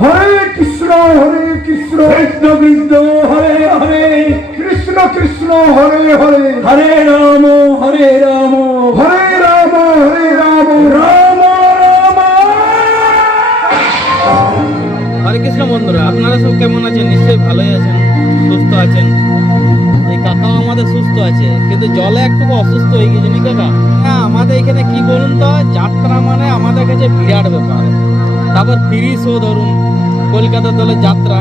হরে কৃষ্ণ হরে কৃষ্ণ। কৃষ্ণ কৃষ্ণ হরে হরে। কৃষ্ণ কৃষ্ণ হরে হরে। হরে রাম হরে রাম। হরে রাম হরে রাম। রাম রাম। হরে কৃষ্ণ বন্ধুরা আপনারা সব কেমন আছেন? নিশ্চয়ই ভালোই আছেন সুস্থ আছেন। এই কাকাও আমাদের সুস্থ আছে কিন্তু জলে একটু অসুস্থ হয়ে গেছে নি কাকা? হ্যাঁ আমাদের এখানে কি বলুন তো? যাত্রা মানে আমাদের কাছে বিরাট ব্যাপার। তারপর ফ্রি শো ধরুন, কলকাতা দলের যাত্রা,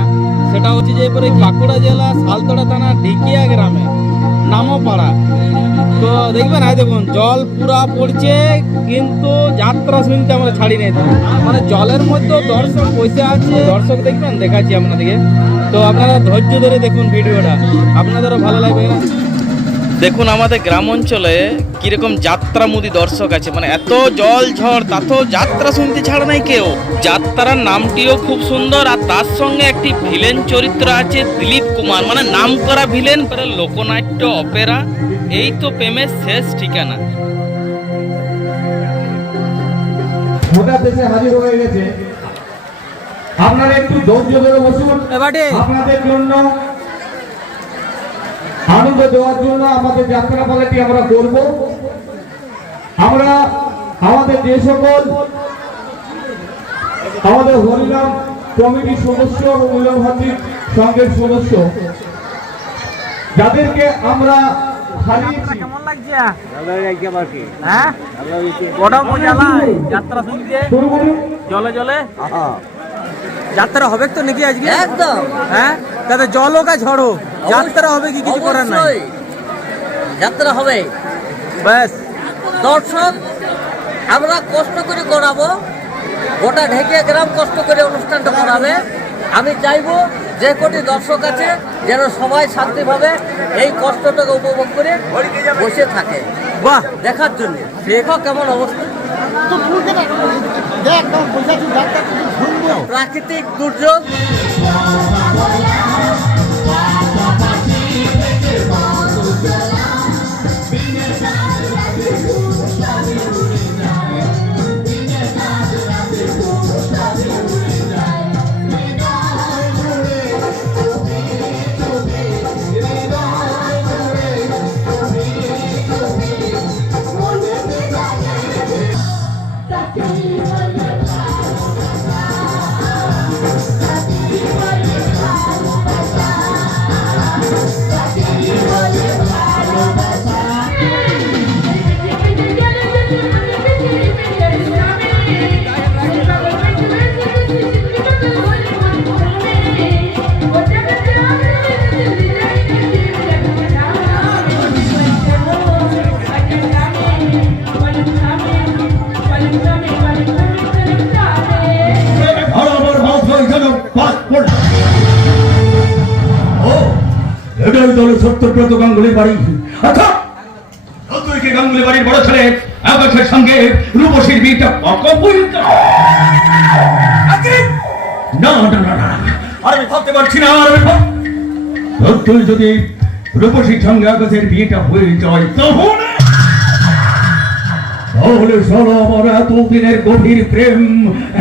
সেটা হচ্ছে যে এবারে বাঁকুড়া জেলা সালতড়া থানা ঢিকিয়া গ্রামে নামপাড়া তো দেখবেন এই দেখুন, জল পুরা পড়ছে, কিন্তু যাত্রা শুনতে আমরা ছাড়ি নাই মানে জলের মধ্যেও দর্শক বসে আছে, দর্শক দেখবেন, দেখাচ্ছি আপনাদেরকে। তো আপনারা ধৈর্য ধরে দেখুন ভিডিওটা। আপনাদেরও ভালো লাগবে না? দেখুন আমাদের গ্রাম অঞ্চলে কীরকম যাত্রামুদী দর্শক আছে। মানে এত জল ঝড় তাতেও যাত্রা শুনতে ছাড়া নাই কেউ। যাত্রার নামটিও খুব সুন্দর আর তার সঙ্গে একটি ভিলেন চরিত্র আছে দিলীপ কুমার। মানে নাম করা ভিলেন পরে লোকনাট্য অপেরা এই তো প্রেমের শেষ ঠিকানা। গোটা দেশে হাজির হয়ে গেছে। আপনারা একটু ধৈর্য ধরে বসুন। আপনাদের জন্য আনন্দ দেওয়ার জন্য আমাদের যাত্রা পালাটি আমরা করব। আমরা আমাদের যে সকল আমাদের হরিনাম কমিটির সদস্য এবং মূল্যভাতির সংঘের সদস্য যাদেরকে আমরা হারিয়েছি। কেমন লাগছে? হ্যাঁ? জলে জলে? যাত্রা হবে তো নাকি আজকে? একদম। হ্যাঁ? তাতে জল হোক আর ঝড়। হোক যাত্রা হবে কি কিছু করার নাই? যাত্রা হবে। ব্যাস। দর্শক আমরা কষ্ট করে করাবো গোটা ঢেকিয়া গ্রাম কষ্ট করে অনুষ্ঠানটা করাবে। আমি চাইব যে কোটি দর্শক আছে যেন সবাই শান্তিভাবে এই কষ্টটাকে উপভোগ করে বসে থাকে। বাহ। দেখার জন্য। দেখো কেমন অবস্থা? প্রাকৃতিক দুর্যোগ। দল সত্যব্রত গাঙ্গুলি বাড়ি কি গাঙ্গুলি বাড়ির বড় ছেলে, আকাশের সঙ্গে রূপসীর বিয়েটা এতদিনের গভীর প্রেম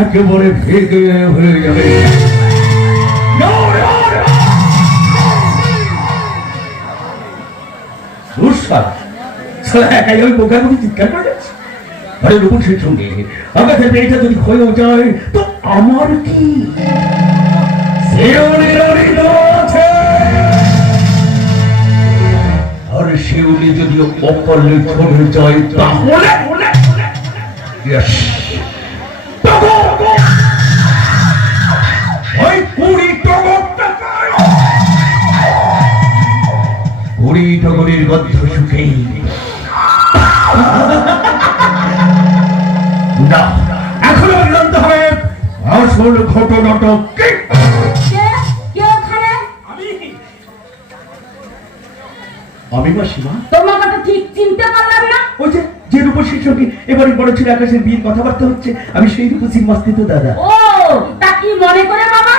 একেবারে হয়ে যাবে। শালা একাই ওই বোকার চিৎকার করে যাচ্ছে। আরে রূপসীর সঙ্গে আকাশের মেয়েটা যদি হয়েও যায়, তো আমার কি? আর শিউলি যদি অকলে চলে যায়, তাহলে? কুড়ি টগরের গদ্ধ সুখেই না। এখন জানতে হবে আসল ঘটনাটা কি? কে কে ওখানে আমি মাসিমা ঠিক চিনতে পারলাম না। ওই যে যে রূপসীর সঙ্গে এবারে বড় ছিল আকাশের বিয়ের কথাবার্তা হচ্ছে আমি সেই রূপসীর মাস্তিত দাদা। ও তা কি মনে করে বাবা?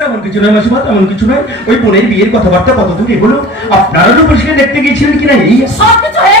তেমন কিছু নয় মাসিমা তেমন কিছু নয়। ওই বোনের বিয়ের কথাবার্তা কতদূর এগুলো? আপনারা রূপসীকে দেখতে গিয়েছিলেন কিনা এই সব কিছু হয়ে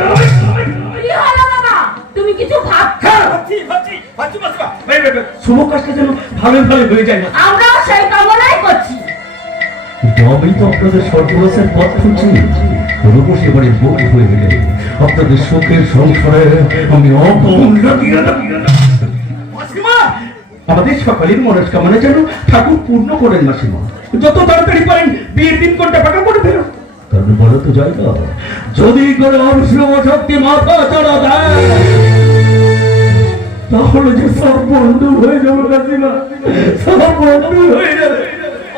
শুভ কাজটা যেন ভালো ভালো হয়ে যায় না। আমরাও সেই কামনাই করছি। আমি তো আপনাদের সর্বনাশের পথ খুঁজছি। রূপসী বাড়ির বই হয়ে গেলে আপনাদের সুখের সংসারে আমি আমাদের সকালের মনস্কামনা যেন ঠাকুর পূর্ণ করেন মাসিমা। যত তাড়াতাড়ি পারেন বিয়ের দিন কোনটা ফাঁকা করে ফেরো তাহলে বলো তো জায়গা যদি করে অংশুভ শক্তি মাথা চড়া দেয় তাহলে যে বন্ধু হয়ে যাবে কাসিমা সব বন্ধু হয়ে যাবে।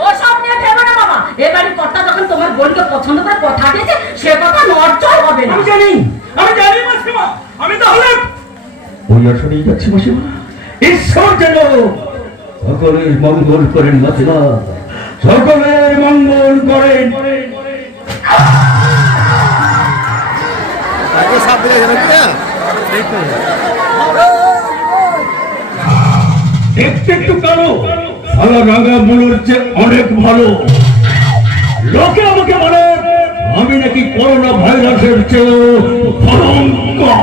ও সব নিয়ে ভেবো না বাবা। এবারে কর্তা যখন তোমার বোনকে পছন্দ করে কথা দিয়েছে সে কথা নড়চড় হবে না। আমি জানি আমি জানি মাসিমা আমি তাহলে ওই আসলেই যাচ্ছি মাসিমা। ঈশ্বর যেন সকলের মঙ্গল করেন মাসিমা। সকলের মঙ্গল করেন। দেখতে একটু কালো। সাদা রাঙা মনের চেয়ে অনেক ভালো। লোকে আমাকে বলে, আমি নাকি করোনা ভাইরাসের চেয়ে ভয়ঙ্কর।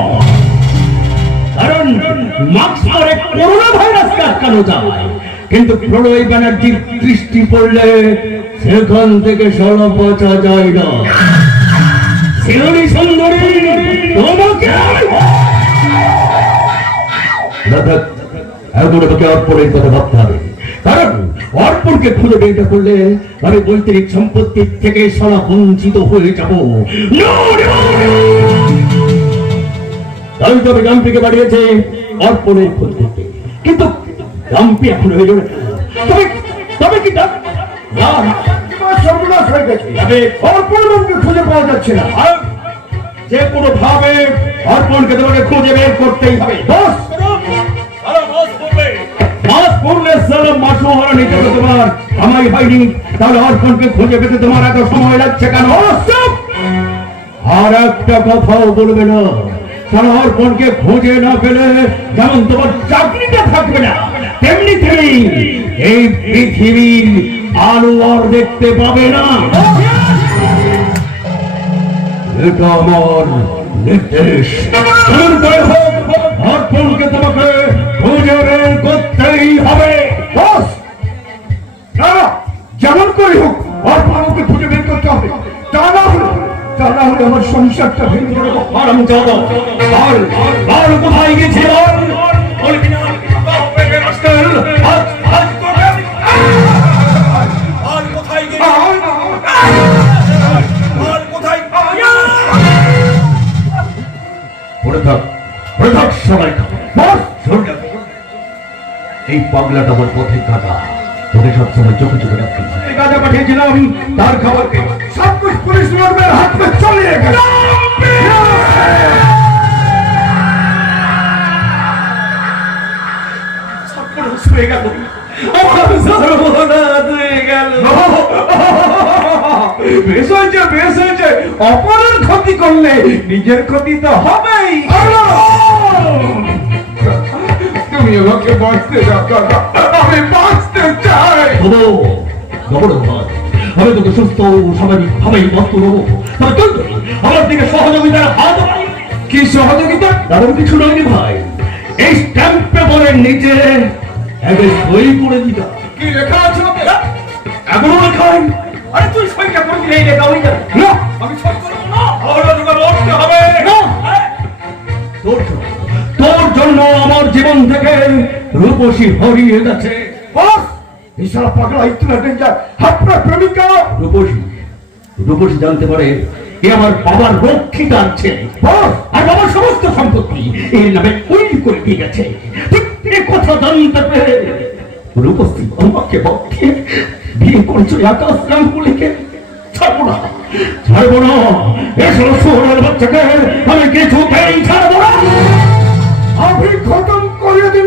কারণ মাস্ক পরে করোনা ভাইরাস আটকানো যায়। কিন্তু প্রণয় ব্যানার্জির দৃষ্টি পড়লে সেখান থেকে সরা বাঁচা যায় না। শিরোনি সুন্দরী তোমাকে দাদা আমাকে অর্পণের কথা ভাবতে হবে। কারণ অর্পণকে খুঁজে বেরটা করলে আমি বৈতরিক সম্পত্তির থেকে সারা বঞ্চিত হয়ে যাব! তাই তবে গাম্পিকে বাড়িয়েছে অর্পণের খোঁজ করতে। কিন্তু গাম্পি এখন হয়ে যাবে তবে তবে কি সর্বনাশ হয়ে গেছে। তবে অর্পণকে খুঁজে পাওয়া যাচ্ছে না। যে কোনো ভাবে অর্পণকে তোমাকে খুঁজে বের করতেই হবে। বস। মাস পড়লে সালাম মাসু হারা নিতে তোমার। আমায় হয়নি তাহলে অর্পণকে খুঁজে পেতে তোমার এত সময় লাগছে কেন? আর একটা কথাও বলবে না। কারণ অর্পণকে খুঁজে না পেলে যেমন তোমার চাকরিটা থাকবে না, তেমনি তেমনি এই পৃথিবীর আলো আর দেখতে পাবে না। এটা আমার নির্দেশ। তোমাকে খুঁজে বের হবে। তা না হলে তা না হলে আমার সংসারটা ভেঙে যাবে। আর আমি যাব বল বল কোথায় গেছে বলবি না। এই পাগলাটা আমার পথে কাটা। তোকে সবসময় চোখে চোখে রাখি কাজা পাঠিয়েছিলাম তার খাবারকে। সব কুছ পুলিশ মারবের হাত মে চলে গেল হয়ে গেল। আমার সর্বনাশ হয়ে গেল। বেশ হয়েছে বেশ হয়েছে। অপরের ক্ষতি করলে নিজের ক্ষতি তো হবেই। তুমি আমাকে বাঁচতে দাও আমি বাঁচতে চাই। হব খবর আমি তোকে সুস্থ স্বাভাবিক ভাবেই বাঁচতে দেবো। তবে চল তো, আমার দিকে সহযোগিতার হাত। কি সহযোগিতা? কারণ কিছু নয় রে ভাই। এই স্ট্যাম্প পেপারের নিচে একটা সই করে দিতা কি লেখা আছে ওকে? এখনও লেখা হয়নি। আরে তুই সইটা করে দিলে লেখা হয়ে যাবে। না। আমি সই করব না। তাহলে তোকে লড়তে হবে। না। তোর জন্য। তোর জন্য আমার জীবন থেকে রূপসী হরিয়ে গেছে ইশারা পাগলা ডেঞ্জার আপনার প্রেমিকা। রূপসী রূপসী জানতে পারে এ আমার বাবার রক্ষিত আছে আর বাবার সমস্ত সম্পত্তি এর নামে উইল করে দিয়ে গেছে। কথা জানতে পেরে রূপসী আমাকে বক্ষে বিয়ে করেছিল আকাশ গাঙ্গুলিকে ছাড়বো না ছাড়বো না। এসব সোনার বাচ্চাকে আমি কিছুতেই ছাড়বো না। আপনি খতম করে দিন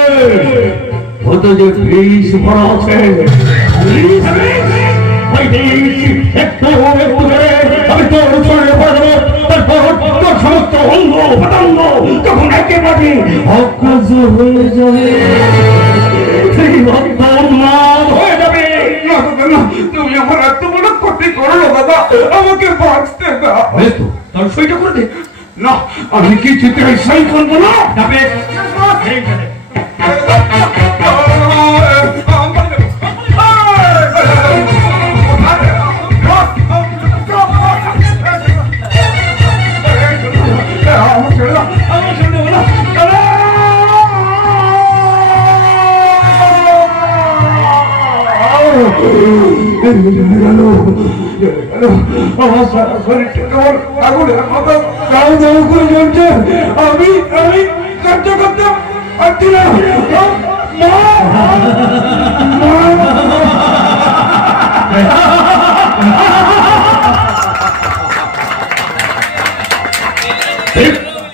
হতো যে বিষ ভরা আছে একটু একটু করে আমি তোর শরীরে ভরে দেবো। তারপর তোর সমস্ত অঙ্গ পতঙ্গ তখন একেবারে অজ্ঞাজ হয়ে যাবে সেই ভক্ত উন্মাদ হয়ে যাবে। না, দাদা, না, তুমি আমার এত বড় ক্ষতি করো দাদা আমাকে বাঁচতে দাও। বেশ সইটা করে দে। না আমি কিছুতে সই করব না। আমার সারা শরীরটা কেমন আগুনের মতো দাও দাও করে জ্বলছে আমি আমি সহ্য করতে পারছি না মা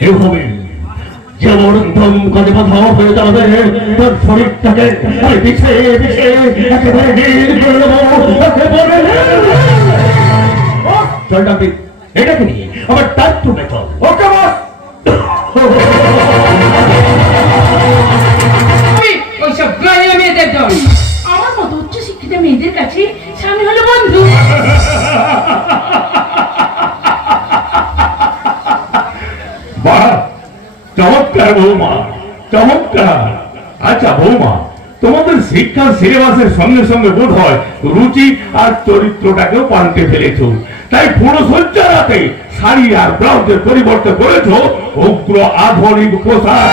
এভাবে যেমন দম কাজে বাধা হয়ে যাবে তোর শরীরটাকে আমি পিছে পিছে একেবারে নীল করে একেবারে চলটা এটাকে নিয়ে? আমার তার টু মেথড ওকে বস। মেয়েদের দল। আমার মতো উচ্চ শিক্ষিত মেয়েদের কাছে স্বামী হলো বন্ধু। চমৎকার বৌমা, চমৎকার। আচ্ছা বৌমা, তোমাদের শিক্ষা সিলেবাসের সঙ্গে সঙ্গে বোধ হয় রুচি আর চরিত্রটাকেও পাল্টে ফেলেছ। তাই পুরো সজ্জারাতে শাড়ি আর ব্লাউজের পরিবর্তে করেছ উগ্র আধুনিক পোশাক।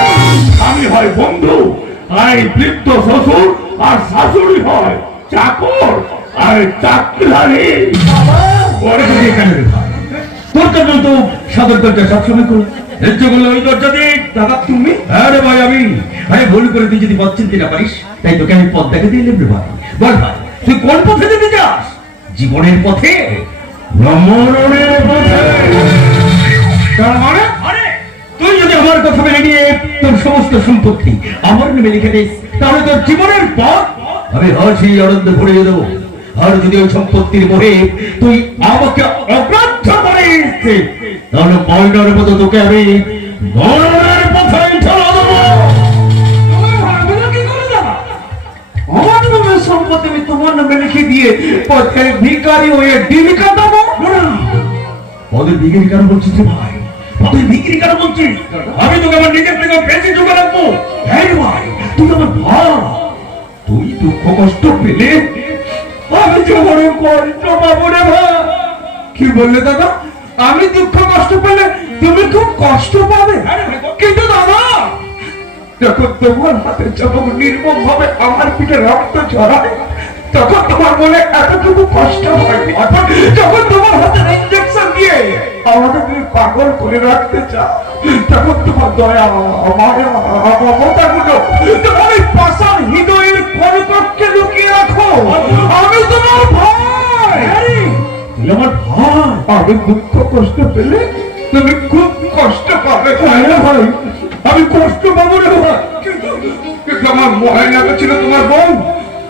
স্বামী হয় বন্ধু। আর বৃদ্ধ শ্বশুর আর শাশুড়ি হয়, চাকর আর চাকরানি। পরে যদি এখানে রেখা তোর কাছে তো সাদর দরজা সবসময় করি ন্যায্য করলে ওই দরজা দিয়ে দাদা তুমি? আরে ভাই, আমি। আরে ভুল করে তুই যদি পথ চিনতে না পারিস, তাই তোকে আমি দিয়ে বল তুই কোন জীবনের পথে? পথে। আমার কথা মেনে নিয়ে তোর সমস্ত সম্পত্তি আমার নামে লিখে দিস তাহলে তোর জীবনের পথ আমি হাসি আনন্দ ভরে দেবো। আর যদি ওই সম্পত্তির মোহে তুই আমাকে অগ্রাহ্য করিস তাহলে ময়নার মতো তোকে আমি মরণের পথে ঠেলা দেবো। আমার সম্পত্তি আমি তোমার নামে লিখে দিয়ে পথে ভিকারি হয়ে জীবিকা দেবো? পদের বিক্রি কেন বলছিস ভাই? পদের বিক্রি কেন বলছিস আমি তোকে আমার নিজের থেকে বেশি যোগে রাখব। হ্যাঁ ভাই তুই আমার ভাই। তুই দুঃখ কষ্ট পেলে আমি জীবনে কষ্ট পাবো রে ভাই। কি বললে দাদা? আমি দুঃখ কষ্ট পেলে তুমি খুব কষ্ট পাবে। কিন্তু দাদা যখন তোমার হাতে যখন নির্মম ভাবে আমার পিঠে রক্ত ঝরায় তখন তোমার মনে এতটুকু কষ্ট হয়, অর্থাৎ যখন তোমার হাতে ইঞ্জেকশন দিয়ে আমাকে তুমি পাগল করে রাখতে চাও, তখন তোমার দয়া মমতাগুলো তোমার হৃদয়ের লুকিয়ে রাখো। আমি তোমার ভাই। আমার ভাই। আমি দুঃখ কষ্ট পেলে তুমি খুব কষ্ট পাবে। তাই ভাই, আমি কষ্ট পাবো ভাই। কিন্তু আমার মহিলাকে ছিল তোমার বোন।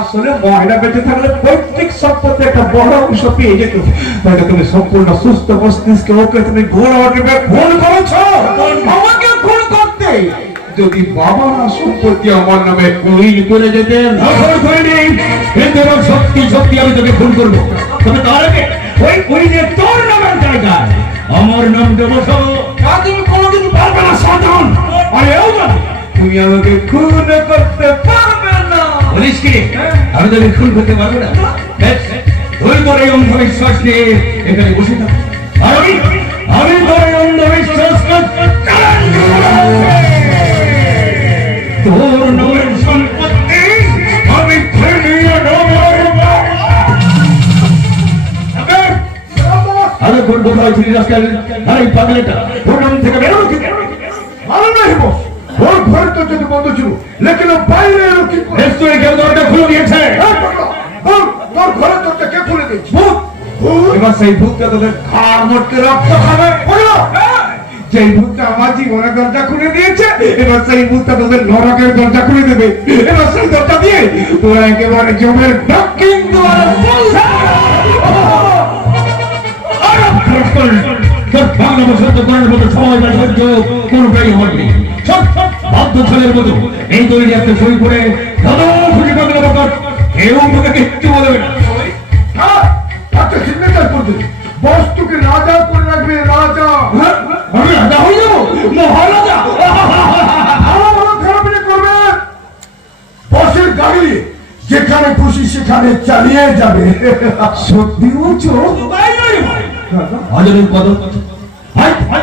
আসলে মহিলা বেঁচে থাকলে পৈতৃক সম্পত্তি একটা বড় অংশ পেয়ে যেত। তাহলে তুমি সম্পূর্ণ সুস্থ মস্তিষ্কে ওকে তুমি ঘোর অটিবে খুন করেছ। আমাকে খুন করতে। যদি বাবা সম্পত্তি আমার নামে উইল করে যেতেন কিন্তু এবার সত্যি সত্যি আমি তোকে ফোন করব। তবে তার আগে ওই যে তোর নামের জায়গায় আমার নাম দেবো সব। তুমি কোনোদিন পারবে না আরে এও জানো, তুমি আমাকে খুন করতে পারবে না বলিস কি আমি তোকে খুন করতে পারব না তোর এই অন্ধবিশ্বাস নিয়ে এখানে বসে থাক আমি আমি। তোর নগরের সম্পত্তি আমি নেব আরে কোন কোথায় ছিলি রাস্তায় আরে পাগলেটা প্রোগ্রাম থেকে বেরো ভালো নাই ঘর তো যদি বন্ধ ছিল লেকিন ও বাইরে এলো কি করে? নিশ্চয়ই কেউ দরজা খুলে দিয়েছে। এই বল, তোর ঘরের দরজা কে খুলে দিয়েছে? এবার সেই ভূতটা তোদের খাওয়ার মোটকে রক্ত খাবে। পাগলা, যেই ভূতটা আমার জীবনের দরজা খুলে দিয়েছে এবার সেই ভূতটা তোদের নরকের দরজা খুলে দেবে। এবার সেই দরজা দিয়ে তোরা একেবারে জমের দক্ষিণ দুয়ারে তোর বাংলা বসন্ত করার মতো সময় বা ধৈর্য কোনটাই সব বাধ্য ছেলের মতো এই তৈরি একটা সই করে দাদা খুশি বাংলা বকর। কেউ তোকে কিচ্ছু বলবে না। হ্যাঁ, একটা সিগনেচার করে দে বস তোকে রাজা করে রাখবে রাজা? আমি রাজা যাব? মহারাজা? ভালো ভালো খারাপিনে করবে? বসের গাড়ি যেখানে খুশি সেখানে চালিয়ে যাবে। সত্যি বলছো? হাজারের কত হাই, হাই,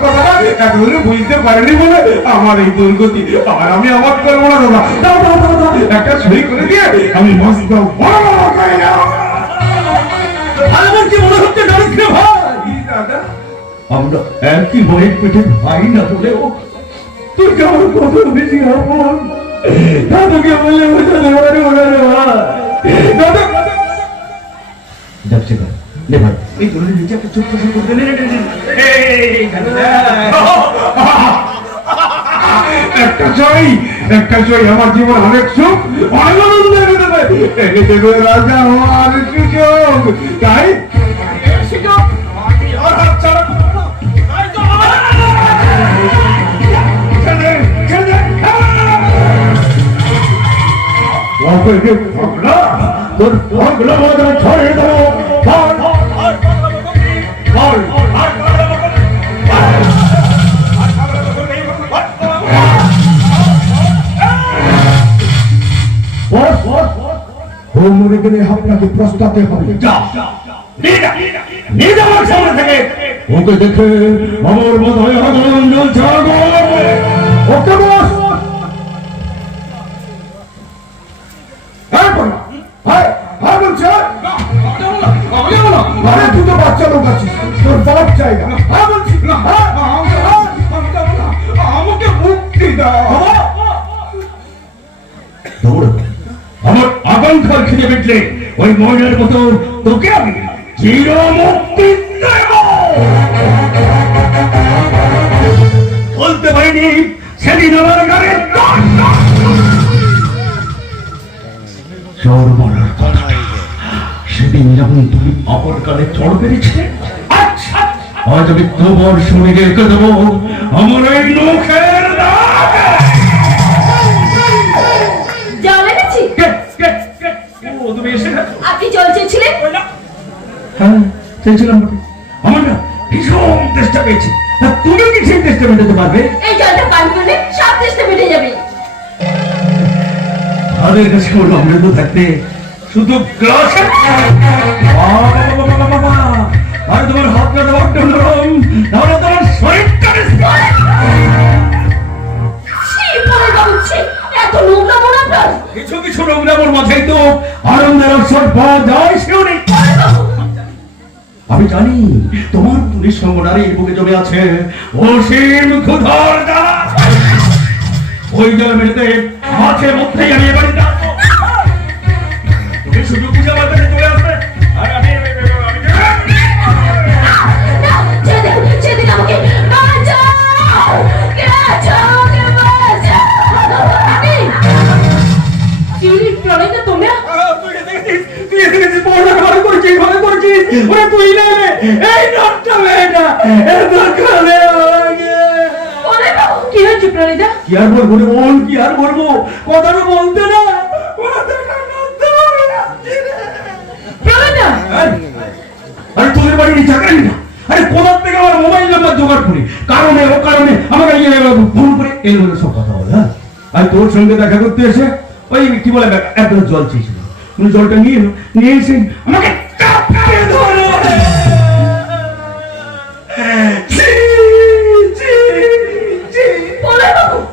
কথাটা এতদিনে বুঝতে পারেনি বলে আমার এই দুর্গতি। আর আমি আমার করব না দাদা। একটা সই করে দিয়ে আমি মস্ত বড় বড় করে আমার কি মনে হচ্ছে জানিস ভাই। দাদা? আমরা একই বইয়ের পেটে ভাই না বলেও তুই কেমন কত বেশি আপন দাদাকে বললে বোঝাতে পারে ওরা রে ভাই। দাদা যাচ্ছে কর নে ভাই। এই ধরে নিচে একটা ছোট্ট ছোট্ট করে নে, নে, নে, নে। এই, দাদা। একটা জয় একটা জয় আমার জীবন অনেক সুখ অনেক আনন্দ এনে দেবে দেবে রাজা হওয়ার সুযোগ তাই সুযোগ আমি আর হাত ছাড়া করব হোম রেখে আপনাকে প্রস্তাতে হবে। ওকে দেখে আমার মনে হয় আগুন। ওকে বস ওই মহিলার মতো তোকে আমি চির মুক্তি দেব। বলতে পারিনি, সেদিন আমার গাড়ি তুমি অপর কালে চড় পেরেছিলে আজ আমি তোমার শরীরে দেবো। আমার এই মুখের চেয়েছিলেন হ্যাঁ চেয়েছিলাম বটে। আমার না ভীষণ চেষ্টা পেয়েছি। তুমি কি সেই চেষ্টা মেটাতে পারবে? এই জলটা পান করলে সব চেষ্টা মিটে যাবে। তাদের কাছে ওর অমৃত থাকতে শুধু গ্লাসে আর তোমার হাত বড্ড নরম তাহলে তোমার শরীরটা নোংরা কিছু কিছু নোংরামোর মাঝেই তো আনন্দের অবসর পাওয়া যায় সেও নেই আমি জানি তোমার পুলিশ সংগঠনের বুকে জমে আছে অসীম ক্ষুধার। ওই জল মেটাতে মাঝে মধ্যেই আমি এবারে। তুমি শুধু পূজা আমার ওরে তুই না রে এই নটটা মেয়েটা এ দরকারে আমাকে। কি হয়েছে প্রণীতা কি আর বলব রে কি আর বলব? কথাটা বলতে না ওরা দেখা প্রণীতা আরে তোদের বাড়ি চাকরি না। আরে কোথার থেকে আমার মোবাইল নাম্বার জোগাড় করি? কারণে ও কারণে আমাকে ইয়ে ফোন করে এলো বলে সব কথা বলে হ্যাঁ? আর তোর সঙ্গে দেখা করতে এসে ওই কি বলে এক জল চেয়েছিল জলটা নিয়ে নিয়ে এসে আমাকে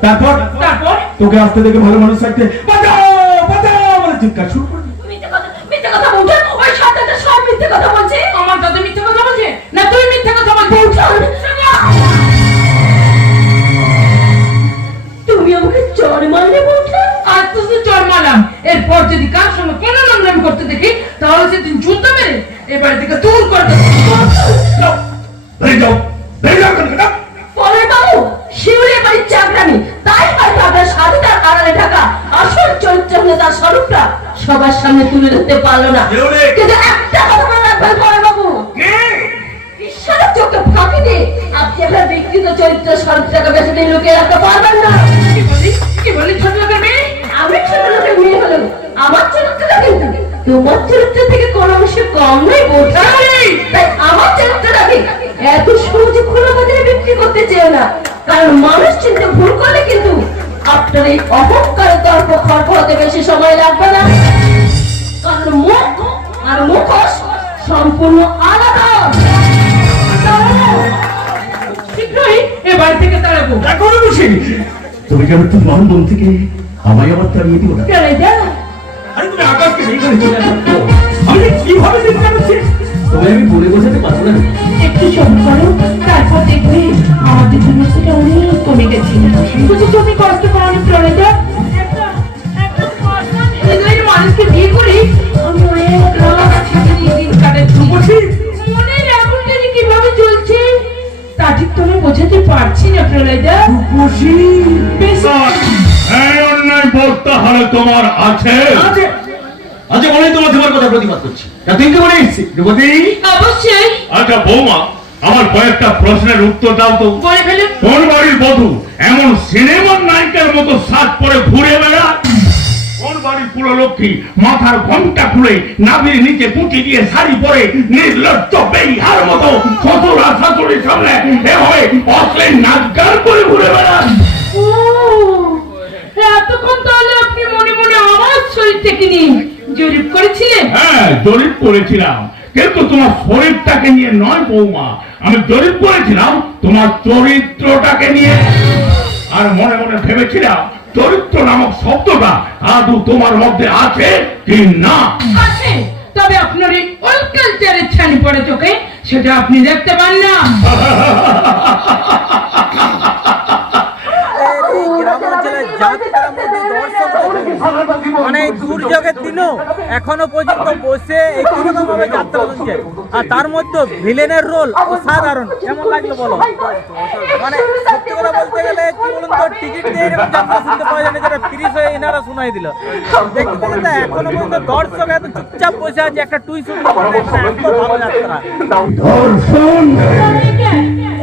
তারপর? তারপর? তোকে আসতে দেখে ভালো মানুষ থাকতে বাঁচাও বাঁচাও বলে চিৎকার শুরু করল মিথ্যে কথা মিথ্যে কথা ওই সাতটা সব মিথ্যে কথা সম্পূর্ণ আলাদা। শীঘ্রই এ বাড়ি থেকে তাড়াবো। এখনও বসে। তুমি কেন তুমি মহান বোন থেকে আমায় আবার তাড়িয়ে দিও না? কেন আরে তুমি আকাশকে এইখানে চলে আসো আমি কীভাবে চিন্তা করছি তবে আমি বলে বোঝাতে পারব না। একটু সব করো তারপর দেখবে আমাদের সমস্যাটা অনেক কমে গেছে। বুঝি তুমি কষ্ট করো প্রণীতা হৃদয়ের মানুষকে বিয়ে করে ঠিক তুমি বোঝাতে পারছি না প্রলয়দা খুশি এই অন্যায় বোধ তাহলে তোমার আছে আছে আছে বলে তোমার তোমার কথা প্রতিবাদ করছি তা তুই কি বলে এসছি অবশ্যই আচ্ছা বৌমা আমার কয়েকটা প্রশ্নের উত্তর দাও তো। কোন বাড়ির বধূ এমন সিনেমার নায়িকার মতো সাজ পরে ঘুরে বেড়ায়? কোন বাড়ির মাথার ঘণ্টা খুলে নাভির নিচে পুঁটি দিয়ে শাড়ি পরে নির্লজ্জ বেইহার মতো সামনে এভাবে অশ্লীল নাচ গান করে ঘুরে বেড়ায় ও এতক্ষণ তাহলে আপনি মনে মনে আমার শরীর নিয়ে জরিপ করেছিলেন? হ্যাঁ জরিপ করেছিলাম। কিন্তু তোমার শরীরটাকে নিয়ে নয় বৌমা আমি জরিপ করেছিলাম তোমার চরিত্রটাকে নিয়ে। আর মনে মনে ভেবেছিলাম চরিত্র নামক শব্দটা আদৌ তোমার মধ্যে আছে কি না? আছে। তবে আপনার এই ওল্ড কালচারের ছানি পড়ে চোখে সেটা আপনি দেখতে পান না। গ্রাম অঞ্চলের যাত্রার মধ্যে দর্শক মানে এই দুর্যোগের দিনও এখনও পর্যন্ত বসে একই রকম ভাবে যাত্রা চলছে আর তার মধ্যে ভিলেনের রোল অসাধারণ। কেমন লাগল বলো? মানে সত্যি কথা বলতে গেলে, কি বলুন তো, টিকিট দিয়ে এরকম যাত্রা শুনতে পাওয়া যায় না, যেটা ফ্রিজ হয়ে এনারা শোনাই দিল। দেখতে পেলেন তো এখনও পর্যন্ত দর্শক এত চুপচাপ বসে আছে, একটা টুইশন এত ভালো যাত্রা।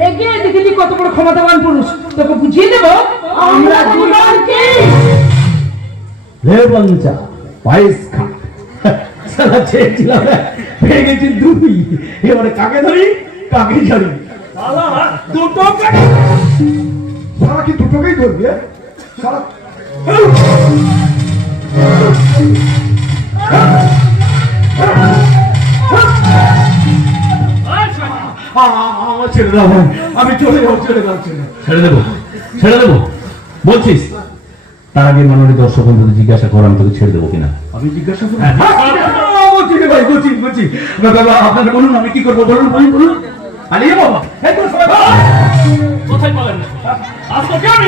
এগিয়ে দেখেছি কত বড় ক্ষমতাবান পুরুষ। তোকে বুঝিয়ে দেবো, আমরা দুজন কে রে বঞ্চা পায়েস খা সারা চেয়েছিলাম পেয়ে গেছি দুই। এবারে কাকে ধরি? কাকে ধরি? দুটো সারা কি দুটোকেই ধরবি হ্যাঁ? ছেড়ে আমি চলে যাব চলে যাব চলে যাব। ছেড়ে দেবো ছেড়ে দেবো। বলছিস? তার আগে মাননীয় দর্শক বন্ধুদের জিজ্ঞাসা করো আমি তোকে ছেড়ে দেবো কিনা? আমি জিজ্ঞাসা করব ভাই বলছি বলছি বাবা আপনারা বলুন আমি কি করব? বলুন বলুন বলুন। আলিয়ে বাবা। কোথায় পাবেন আজকে আমি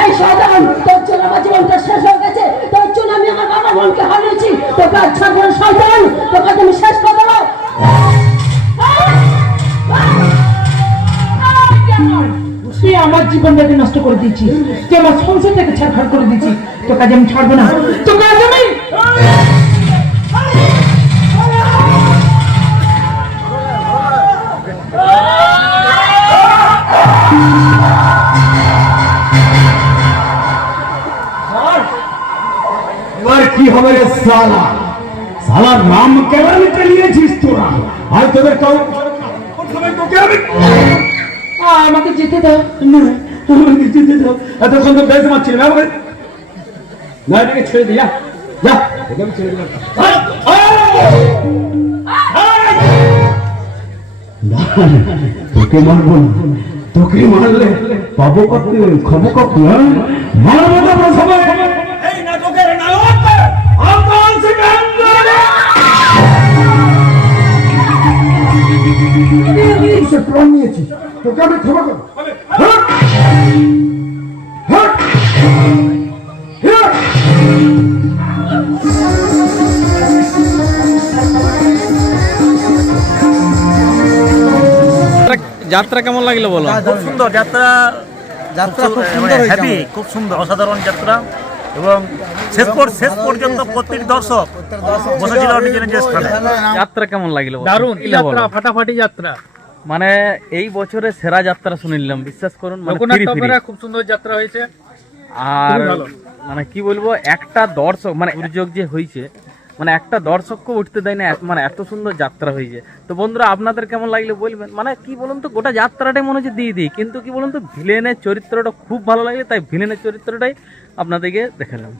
এই শয়তান তোর জন্য আমার জীবনটা শেষ হয়ে গেছে। তোর জন্য আমি আমার বাবা বোনকে হারিয়েছি। তোকে আর ছাড়বো না, শয়তান। তোকে তুমি শেষ করে দেবো। তুই আমার জীবনটাকে নষ্ট করে দিয়েছিস। তুই আমার সংসারটাকে ছাড়খাড় করে দিয়েছিস। তোকে আজ আমি ছাড়বো না। তোকে আজ আমি কি হবে রে সালা? নাম কেমন চালিয়েছিস তোরা? আর তোদের কাউ আমি আমাকে যেতে দাও না, আমাকে যেতে দাও এতক্ষণ তো বেশ মারছিলাম আমাকে না এটাকে ছেড়ে দিয়া যা ছেড়ে দিলাম! না, তোকে মারবো না তোকে মারলে পাবো কত খাব কত হ্যাঁ? মারবো সে প্রাণ নিয়েছি তোকে আমি ক্ষমা করব হ্যাঁ? হ্যাঁ? হ্যাঁ? যাত্রা কেমন লাগল বলো খুব সুন্দর যাত্রা যাত্রা খুব সুন্দর হ্যাপি খুব সুন্দর অসাধারণ যাত্রা এবং শেষ পর শেষ পর্যন্ত প্রত্যেক দর্শক বসেছিল নিজের নিজের স্থানে। যাত্রা কেমন লাগল দারুণ যাত্রা ফাটাফাটি যাত্রা। মানে এই বছরে সেরা যাত্রা শুনিলাম বিশ্বাস করুন মানে খুব সুন্দর যাত্রা হয়েছে। আর মানে কি বলব একটা দর্শক মানে দুর্যোগ যে হয়েছে মানে একটা দর্শককে উঠতে দেয় না মানে এত সুন্দর যাত্রা হয়েছে। তো বন্ধুরা, আপনাদের কেমন লাগলে বলবেন? মানে কি বলুন তো, গোটা যাত্রাটাই মনে হচ্ছে দিয়ে দিই। কিন্তু কি বলুন তো, ভিলেনের চরিত্রটা খুব ভালো লাগে তাই ভিলেনের চরিত্রটাই আপনাদেরকে দেখালাম।